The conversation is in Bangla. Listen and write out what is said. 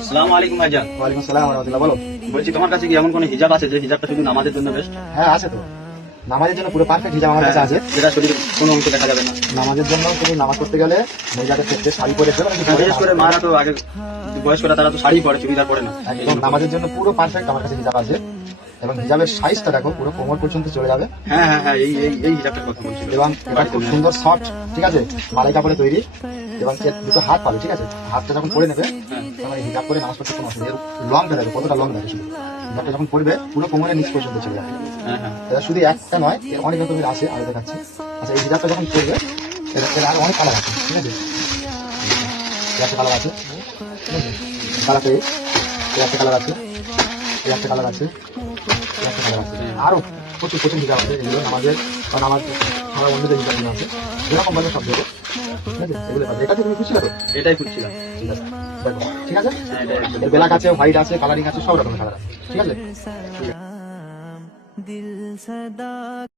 আসসালামু আলাইকুম ভাইজান। ওয়ালাইকুম আসসালাম ওয়া রাহমাতুল্লাহ। বলো। বলছি তোমার কাছে কি এমন কোন হিজাব আছে যে হিজাবটা শুধু নামাজের জন্য বেস্ট? হ্যাঁ আছে তো, নামাজের জন্য পুরো পারফেক্ট হিজাব আমার কাছে আছে। যেটা শরীরের কোনো অংশ দেখা যাবে না। নামাজের জন্য তুমি নামাজ পড়তে গেলে মহিলাদের ক্ষেত্রে শাড়ি পরে এসে বিশেষ করে মারা তো আগে বয়স্করা তারা তো শাড়ি পরে, চুড়িদার পরে না। একদম নামাজের জন্য পুরো পারফেক্ট আমার কাছে হিজাব আছে। এবং হিজাবের সাইজটা দেখো পুরো কোমর পর্যন্ত চলে যাবে। হ্যাঁ হ্যাঁ হ্যাঁ, এই এই এই হিজাবটার কথা বলছি। এবং এটা খুব সুন্দর সফট, ঠিক আছে, মালাই কাপড়ে তৈরি। এবং এর দুটো হাত পাবে, ঠিক আছে, হাতটা যখন পরে নেবে তখন এই হিজাব করে নামাজ পড়তে কোনো অসুবিধা নেই। লংটা দেখো কতটা লং দেখো, শুধু হিজাবটা যখন পরবে পুরো কোমরের নিচ পর্যন্ত চলে যাবে। হ্যাঁ হ্যাঁ, এটা শুধু একটা নয়, এর অনেক রকমের আছে, আমি দেখাচ্ছি। আচ্ছা, এই হিজাবটা যখন পরবে এর আরো অনেক কালার আছে, ঠিক আছে, এর একটা কালার আছে, ঠিক আছে, কালার আছে, এর একটা কালার আছে, এর একটা কালার আছে, এর একটা কালার আছে, আরো প্রচুর প্রচুর হিজাব আছে। এগুলো আমাদের কারণ আমার অন্যদের হিজাবগুলো আছে, যেরকম বলে সব দেবো, ঠিক আছে, এগুলো পাবে। এটা তুমি খুশি তো? এটাই খুঁজছিলাম। ঠিক আছে, দেখো, ঠিক আছে, হ্যাঁ, এটাই একদম। এর ব্ল্যাক আছে, হোয়াইট আছে, কালারিং আছে, সব রকমের কালার আছে, ঠিক আছে।